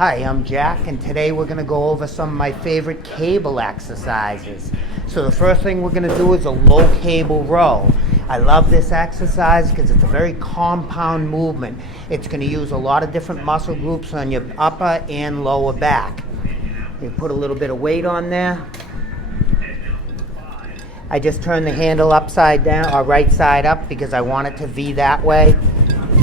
Hi, I'm Jack, and today we're going to go over some of my favorite cable exercises. So the first thing we're going to do is a low cable row. I love this exercise because it's a very compound movement. It's going to use a lot of different muscle groups on your upper and lower back. You put a little bit of weight on there. I just turn the handle upside down or right side up because I want it to V that way.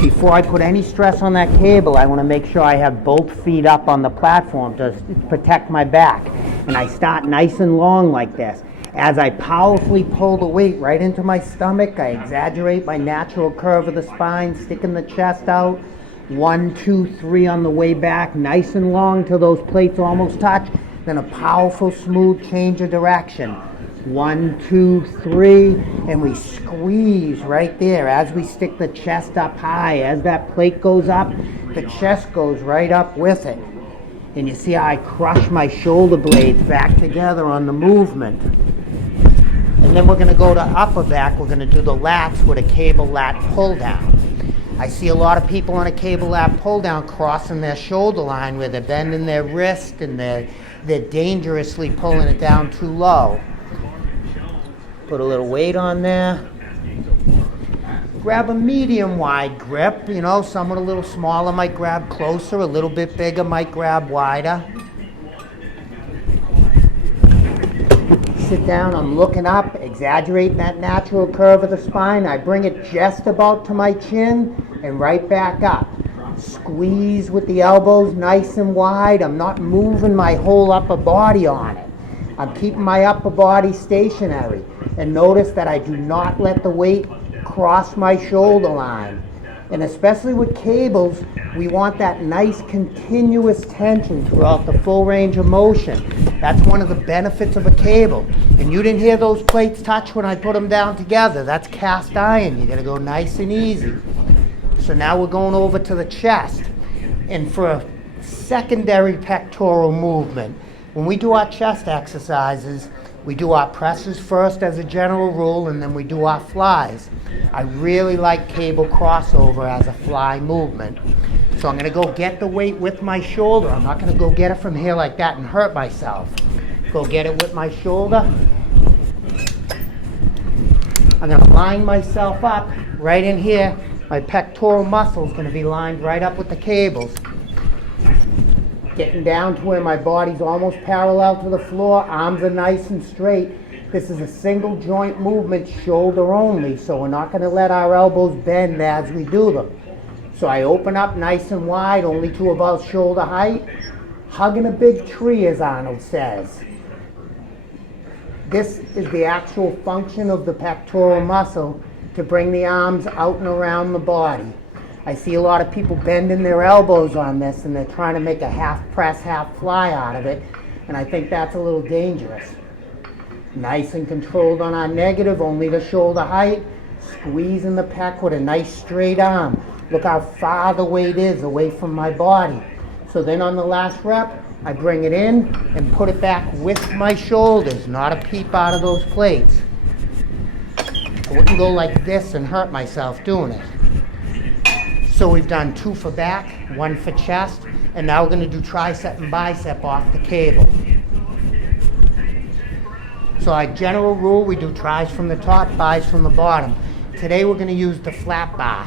Before I put any stress on that cable, I want to make sure I have both feet up on the platform to protect my back. And I start nice and long like this. As I powerfully pull the weight right into my stomach, I exaggerate my natural curve of the spine, sticking the chest out. 1, 2, 3 on the way back, nice and long till those plates almost touch. Then a powerful, smooth change of direction. 1, 2, 3, and we squeeze right there as we stick the chest up high. As that plate goes up, the chest goes right up with it. And you see how I crush my shoulder blades back together on the movement. And then we're going to go to upper back. We're going to do the lats with a cable lat pull down. I see a lot of people on a cable lat pull down crossing their shoulder line where they're bending their wrist and they're dangerously pulling it down too low. Put a little weight on there. Grab a medium wide grip. You know, someone a little smaller might grab closer, a little bit bigger might grab wider. Sit down, I'm looking up, exaggerating that natural curve of the spine. I bring it just about to my chin and right back up. Squeeze with the elbows nice and wide. I'm not moving my whole upper body on it. I'm keeping my upper body stationary. And notice that I do not let the weight cross my shoulder line. And especially with cables, we want that nice continuous tension throughout the full range of motion. That's one of the benefits of a cable. And you didn't hear those plates touch when I put them down together. That's cast iron. You gotta go nice and easy. So now we're going over to the chest. And for a secondary pectoral movement, when we do our chest exercises, we do our presses first as a general rule, and then we do our flies. I really like cable crossover as a fly movement. So I'm going to go get the weight with my shoulder. I'm not going to go get it from here like that and hurt myself. Go get it with my shoulder. I'm going to line myself up right in here. My pectoral muscle is going to be lined right up with the cables. Getting down to where my body's almost parallel to the floor, arms are nice and straight. This is a single joint movement, shoulder only, so we're not going to let our elbows bend as we do them. So I open up nice and wide, only to about shoulder height, hugging a big tree, as Arnold says. This is the actual function of the pectoral muscle to bring the arms out and around the body. I see a lot of people bending their elbows on this and they're trying to make a half press, half fly out of it, and I think that's a little dangerous. Nice and controlled on our negative, only the shoulder height, squeezing the pec with a nice straight arm. Look how far the weight is away from my body. So then on the last rep, I bring it in and put it back with my shoulders, not a peep out of those plates. I wouldn't go like this and hurt myself doing it. So we've done 2 for back, 1 for chest, and now we're going to do tricep and bicep off the cable. So our general rule, we do tris from the top, bis from the bottom. Today we're going to use the flat bar.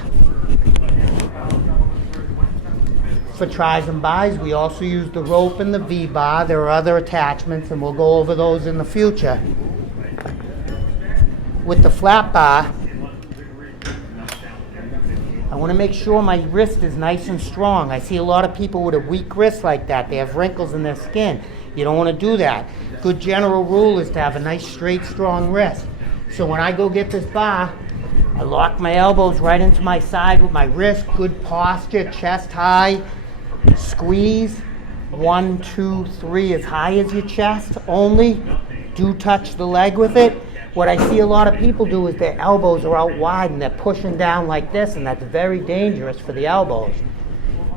For tris and bis, we also use the rope and the V-bar. There are other attachments, and we'll go over those in the future. With the flat bar, I want to make sure my wrist is nice and strong. I see a lot of people with a weak wrist like that. They have wrinkles in their skin. You don't want to do that. Good general rule is to have a nice, straight, strong wrist. So when I go get this bar, I lock my elbows right into my side with my wrist. Good posture, chest high. Squeeze. 1, 2, 3, as high as your chest only. Do touch the leg with it. What I see a lot of people do is their elbows are out wide and they're pushing down like this, and that's very dangerous for the elbows.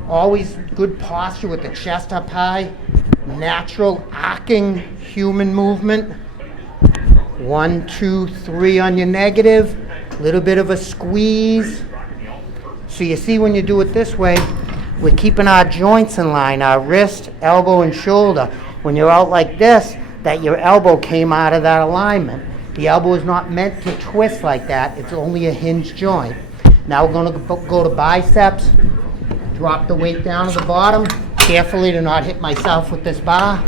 Always good posture with the chest up high. Natural arcing human movement. 1, 2, 3 on your negative. Little bit of a squeeze. So you see when you do it this way, We're keeping our joints in line, our wrist, elbow, and shoulder. When you're out like this, that your elbow came out of that alignment. The elbow is not meant to twist like that. It's only a hinge joint. Now we're going to go to biceps. Drop the weight down to the bottom. Carefully to not hit myself with this bar.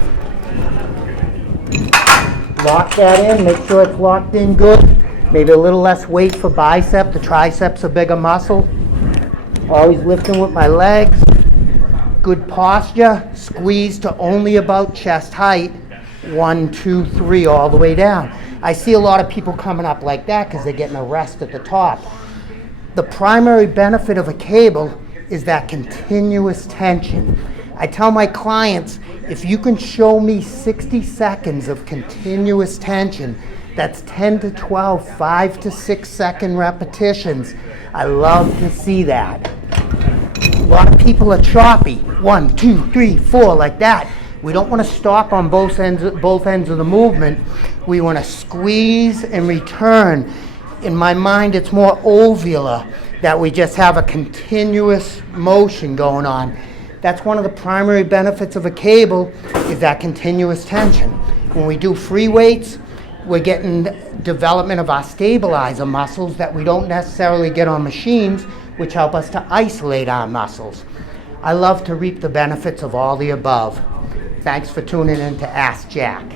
Lock that in. Make sure it's locked in good. Maybe a little less weight for bicep. The tricep's a bigger muscle. Always lifting with my legs. Good posture. Squeeze to only about chest height. 1, 2, 3, all the way down. I see a lot of people coming up like that because they're getting a rest at the top. The primary benefit of a cable is that continuous tension. I tell my clients, if you can show me 60 seconds of continuous tension, that's 10 to 12, 5 to 6 second repetitions. I love to see that. A lot of people are choppy. 1, 2, 3, 4, like that. We don't want to stop on both ends of the movement. We want to squeeze and return. In my mind, it's more ovular, that we just have a continuous motion going on. That's one of the primary benefits of a cable, is that continuous tension. When we do free weights, we're getting development of our stabilizer muscles that we don't necessarily get on machines, which help us to isolate our muscles. I love to reap the benefits of all the above. Thanks for tuning in to Ask Jack.